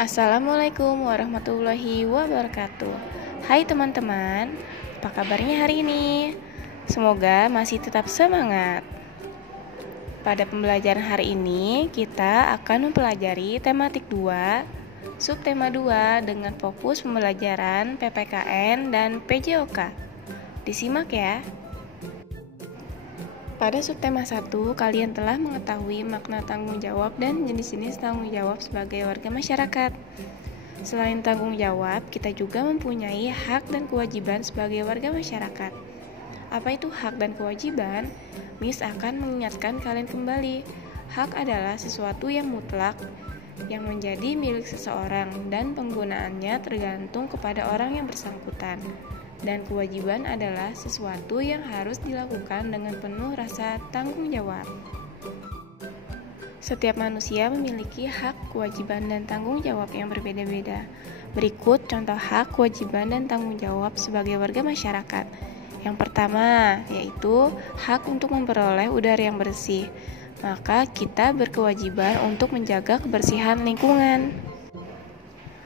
Assalamualaikum warahmatullahi wabarakatuh. Hai teman-teman, apa kabarnya hari ini? Semoga masih tetap semangat. Pada pembelajaran hari ini, kita akan mempelajari tematik 2, subtema 2 dengan fokus pembelajaran PPKN dan PJOK. Disimak ya. Pada subtema 1, kalian telah mengetahui makna tanggung jawab dan jenis-jenis tanggung jawab sebagai warga masyarakat. Selain tanggung jawab, kita juga mempunyai hak dan kewajiban sebagai warga masyarakat. Apa itu hak dan kewajiban? Miss akan mengingatkan kalian kembali. Hak adalah sesuatu yang mutlak, yang menjadi milik seseorang dan penggunaannya tergantung kepada orang yang bersangkutan. Dan kewajiban adalah sesuatu yang harus dilakukan dengan penuh rasa tanggung jawab. Setiap manusia memiliki hak, kewajiban, dan tanggung jawab yang berbeda-beda. Berikut contoh hak, kewajiban, dan tanggung jawab sebagai warga masyarakat. Yang pertama, yaitu hak untuk memperoleh udara yang bersih. Maka kita berkewajiban untuk menjaga kebersihan lingkungan.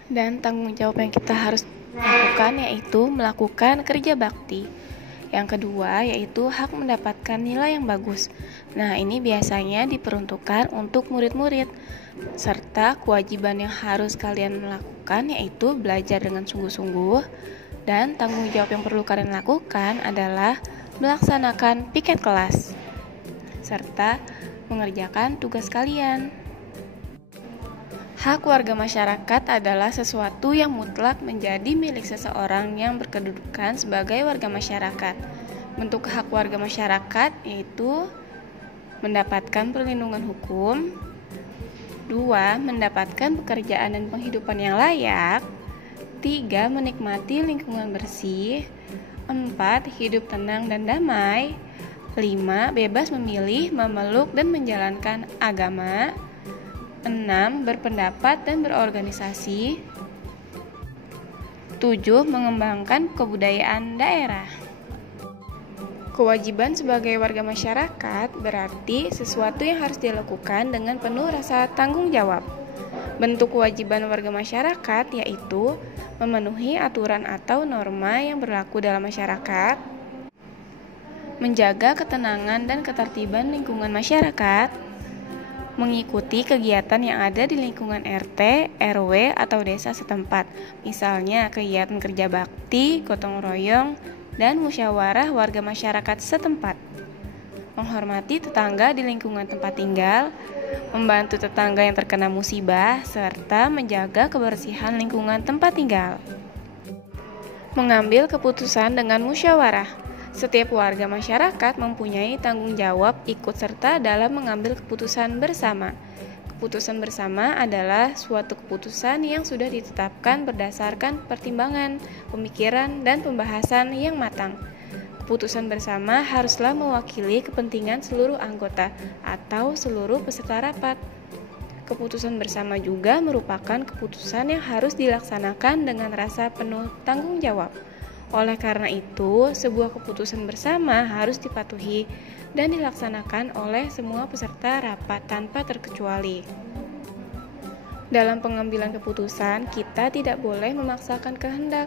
Dan tanggung jawab yang kita harus lakukan yaitu melakukan kerja bakti. Yang kedua yaitu hak mendapatkan nilai yang bagus. Nah, ini biasanya diperuntukkan untuk murid-murid. Serta kewajiban yang harus kalian lakukan yaitu belajar dengan sungguh-sungguh. Dan tanggung jawab yang perlu kalian lakukan adalah melaksanakan piket kelas serta mengerjakan tugas kalian. Hak warga masyarakat adalah sesuatu yang mutlak menjadi milik seseorang yang berkedudukan sebagai warga masyarakat. Bentuk hak warga masyarakat yaitu mendapatkan perlindungan hukum, 2. Mendapatkan pekerjaan dan penghidupan yang layak, 3. Menikmati lingkungan bersih, 4. Hidup tenang dan damai, 5. Bebas memilih, memeluk, dan menjalankan agama, 6. Berpendapat dan berorganisasi, 7. Mengembangkan kebudayaan daerah. Kewajiban sebagai warga masyarakat berarti sesuatu yang harus dilakukan dengan penuh rasa tanggung jawab. Bentuk kewajiban warga masyarakat yaitu memenuhi aturan atau norma yang berlaku dalam masyarakat, menjaga ketenangan dan ketertiban lingkungan masyarakat, mengikuti kegiatan yang ada di lingkungan RT, RW, atau desa setempat, misalnya kegiatan kerja bakti, gotong royong, dan musyawarah warga masyarakat setempat, menghormati tetangga di lingkungan tempat tinggal, membantu tetangga yang terkena musibah, serta menjaga kebersihan lingkungan tempat tinggal. Mengambil keputusan dengan musyawarah. Setiap warga masyarakat mempunyai tanggung jawab ikut serta dalam mengambil keputusan bersama. Keputusan bersama adalah suatu keputusan yang sudah ditetapkan berdasarkan pertimbangan, pemikiran, dan pembahasan yang matang. Keputusan bersama haruslah mewakili kepentingan seluruh anggota atau seluruh peserta rapat. Keputusan bersama juga merupakan keputusan yang harus dilaksanakan dengan rasa penuh tanggung jawab. Oleh karena itu, sebuah keputusan bersama harus dipatuhi dan dilaksanakan oleh semua peserta rapat tanpa terkecuali. Dalam pengambilan keputusan, kita tidak boleh memaksakan kehendak,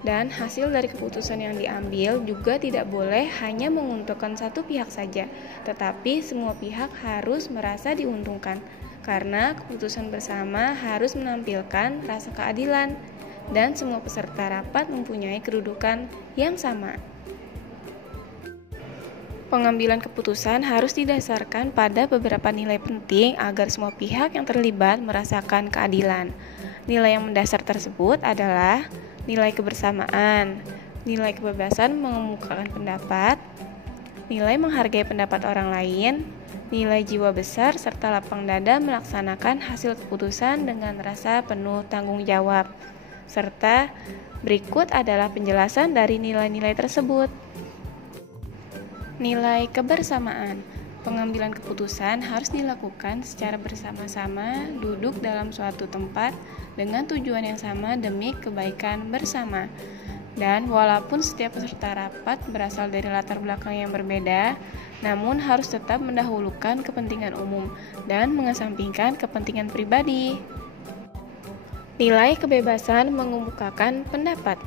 dan hasil dari keputusan yang diambil juga tidak boleh hanya menguntungkan satu pihak saja, tetapi semua pihak harus merasa diuntungkan, karena keputusan bersama harus menampilkan rasa keadilan, dan semua peserta rapat mempunyai kedudukan yang sama. Pengambilan keputusan harus didasarkan pada beberapa nilai penting agar semua pihak yang terlibat merasakan keadilan. Nilai yang mendasar tersebut adalah nilai kebersamaan, nilai kebebasan mengemukakan pendapat, nilai menghargai pendapat orang lain, nilai jiwa besar, serta lapang dada melaksanakan hasil keputusan dengan rasa penuh tanggung jawab. Serta berikut adalah penjelasan dari nilai-nilai tersebut. Nilai kebersamaan. Pengambilan keputusan harus dilakukan secara bersama-sama, duduk dalam suatu tempat dengan tujuan yang sama demi kebaikan bersama. Dan walaupun setiap peserta rapat berasal dari latar belakang yang berbeda, namun harus tetap mendahulukan kepentingan umum dan mengesampingkan kepentingan pribadi. Nilai kebebasan mengemukakan pendapat.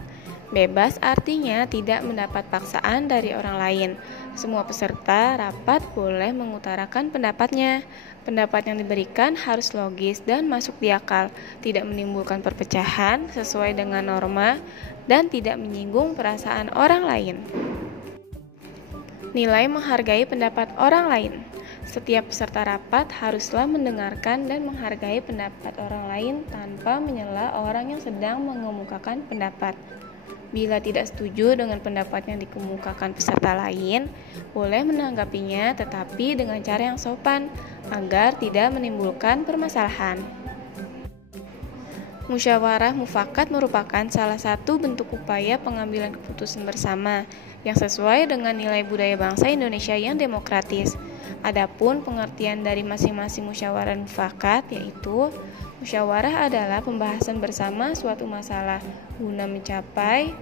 Bebas artinya tidak mendapat paksaan dari orang lain. Semua peserta rapat boleh mengutarakan pendapatnya. Pendapat yang diberikan harus logis dan masuk di akal, tidak menimbulkan perpecahan sesuai dengan norma, dan tidak menyinggung perasaan orang lain. Nilai menghargai pendapat orang lain. Setiap peserta rapat haruslah mendengarkan dan menghargai pendapat orang lain tanpa menyela orang yang sedang mengemukakan pendapat. Bila tidak setuju dengan pendapat yang dikemukakan peserta lain, boleh menanggapinya tetapi dengan cara yang sopan agar tidak menimbulkan permasalahan. Musyawarah mufakat merupakan salah satu bentuk upaya pengambilan keputusan bersama yang sesuai dengan nilai budaya bangsa Indonesia yang demokratis. Adapun pengertian dari masing-masing musyawarah mufakat yaitu musyawarah adalah pembahasan bersama suatu masalah guna mencapai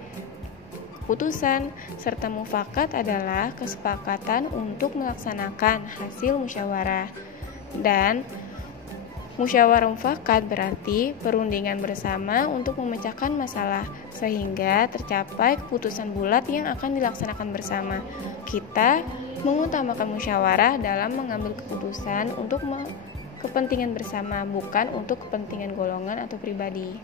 keputusan, serta mufakat adalah kesepakatan untuk melaksanakan hasil musyawarah. Dan musyawarah mufakat berarti perundingan bersama untuk memecahkan masalah sehingga tercapai keputusan bulat yang akan dilaksanakan bersama. Kita mengutamakan musyawarah dalam mengambil keputusan untuk kepentingan bersama, bukan untuk kepentingan golongan atau pribadi.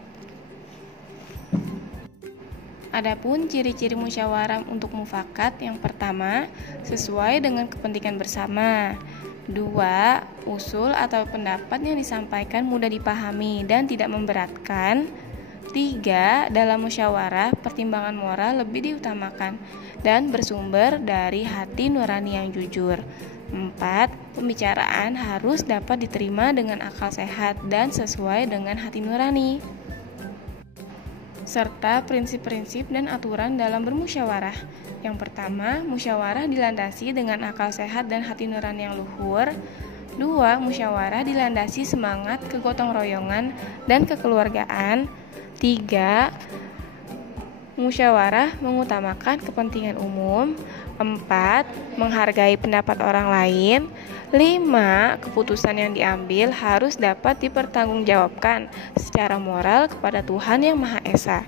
Adapun ciri-ciri musyawarah untuk mufakat, yang pertama, sesuai dengan kepentingan bersama. 2. Usul atau pendapat yang disampaikan mudah dipahami dan tidak memberatkan. 3. Dalam musyawarah, pertimbangan moral lebih diutamakan dan bersumber dari hati nurani yang jujur. 4. Pembicaraan harus dapat diterima dengan akal sehat dan sesuai dengan hati nurani. Serta prinsip-prinsip dan aturan dalam bermusyawarah. Yang pertama, musyawarah dilandasi dengan akal sehat dan hati nurani yang luhur. 2. Musyawarah dilandasi semangat kegotong royongan dan kekeluargaan. 3. Musyawarah mengutamakan kepentingan umum. 4. Menghargai pendapat orang lain. 5. Keputusan yang diambil harus dapat dipertanggungjawabkan secara moral kepada Tuhan Yang Maha Esa.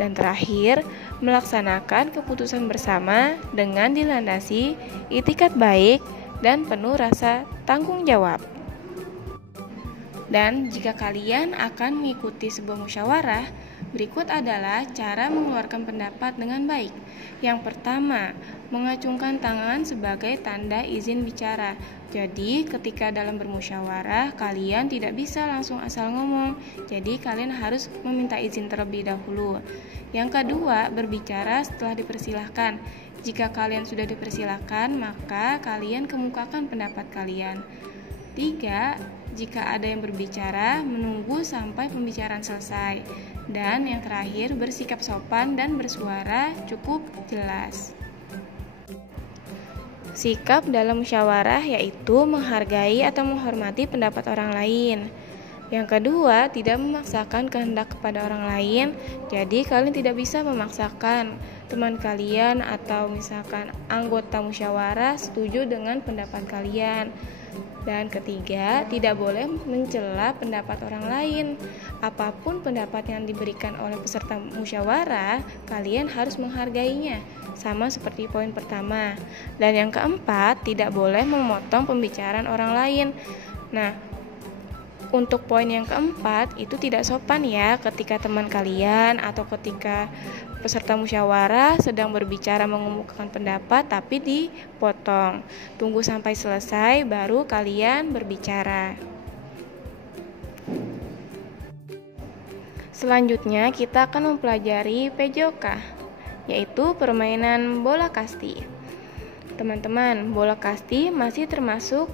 Dan terakhir, melaksanakan keputusan bersama dengan dilandasi itikat baik dan penuh rasa tanggung jawab. Dan jika kalian akan mengikuti sebuah musyawarah, berikut adalah cara mengeluarkan pendapat dengan baik. Yang pertama, mengacungkan tangan sebagai tanda izin bicara. Jadi, ketika dalam bermusyawarah, kalian tidak bisa langsung asal ngomong. Jadi, kalian harus meminta izin terlebih dahulu. Yang kedua, berbicara setelah dipersilahkan. Jika kalian sudah dipersilahkan, maka kalian kemukakan pendapat kalian. 3. Jika ada yang berbicara, menunggu sampai pembicaraan selesai. Dan yang terakhir, bersikap sopan dan bersuara cukup jelas. Sikap dalam musyawarah yaitu menghargai atau menghormati pendapat orang lain. Yang kedua, tidak memaksakan kehendak kepada orang lain. Jadi kalian tidak bisa memaksakan teman kalian atau misalkan anggota musyawarah setuju dengan pendapat kalian. Dan ketiga, tidak boleh mencela pendapat orang lain. Apapun pendapat yang diberikan oleh peserta musyawarah, kalian harus menghargainya, sama seperti poin pertama. Dan yang keempat, tidak boleh memotong pembicaraan orang lain. Nah, untuk poin yang keempat, itu tidak sopan ya ketika teman kalian atau ketika peserta musyawarah sedang berbicara mengemukakan pendapat tapi dipotong. Tunggu sampai selesai baru kalian berbicara. Selanjutnya kita akan mempelajari PJOK, yaitu permainan bola kasti. Teman-teman, bola kasti masih termasuk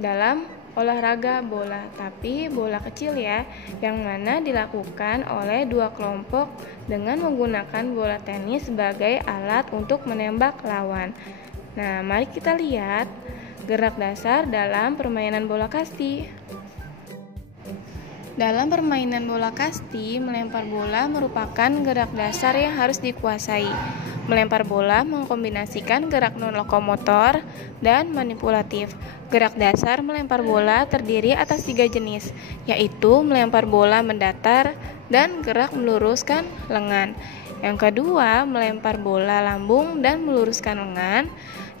dalam olahraga bola, tapi bola kecil ya, yang mana dilakukan oleh dua kelompok dengan menggunakan bola tenis sebagai alat untuk menembak lawan. Nah, mari kita lihat gerak dasar dalam permainan bola kasti. Dalam permainan bola kasti, melempar bola merupakan gerak dasar yang harus dikuasai. Melempar bola mengkombinasikan gerak non-lokomotor dan manipulatif. Gerak dasar melempar bola terdiri atas 3 jenis, yaitu melempar bola mendatar dan gerak meluruskan lengan. Yang kedua, melempar bola lambung dan meluruskan lengan.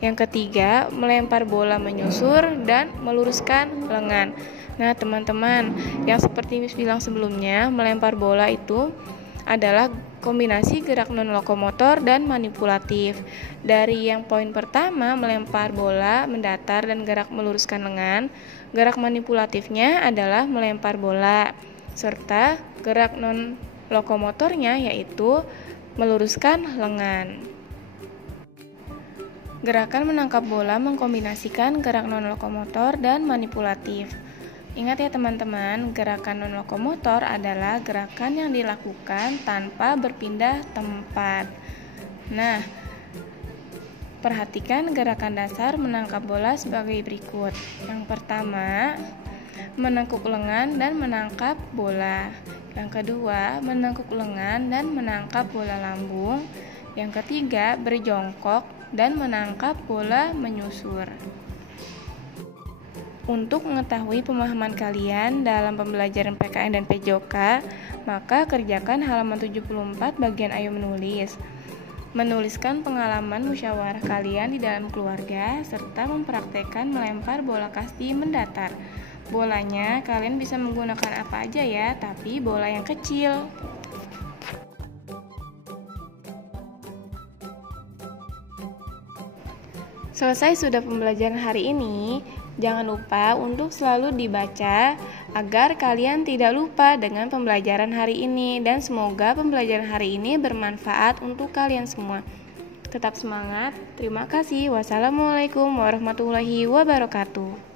Yang ketiga, melempar bola menyusur dan meluruskan lengan. Nah, teman-teman, yang seperti Miss bilang sebelumnya, melempar bola itu adalah kombinasi gerak non-lokomotor dan manipulatif. Dari yang poin pertama, melempar bola mendatar dan gerak meluruskan lengan, gerak manipulatifnya adalah melempar bola, serta gerak non-lokomotornya yaitu meluruskan lengan. Gerakan menangkap bola mengkombinasikan gerak non-lokomotor dan manipulatif. Ingat ya teman-teman, gerakan non-lokomotor adalah gerakan yang dilakukan tanpa berpindah tempat. Nah, perhatikan gerakan dasar menangkap bola sebagai berikut. Yang pertama, menekuk lengan dan menangkap bola. Yang kedua, menekuk lengan dan menangkap bola lambung. Yang ketiga, berjongkok dan menangkap bola menyusur. Untuk mengetahui pemahaman kalian dalam pembelajaran PKN dan PJOK, maka kerjakan halaman 74 bagian ayo menulis. Menuliskan pengalaman musyawarah kalian di dalam keluarga, serta mempraktekkan melempar bola kasti mendatar. Bolanya kalian bisa menggunakan apa aja ya, tapi bola yang kecil. Selesai sudah pembelajaran hari ini. Jangan lupa untuk selalu dibaca agar kalian tidak lupa dengan pembelajaran hari ini, dan semoga pembelajaran hari ini bermanfaat untuk kalian semua. Tetap semangat. Terima kasih. Wassalamualaikum warahmatullahi wabarakatuh.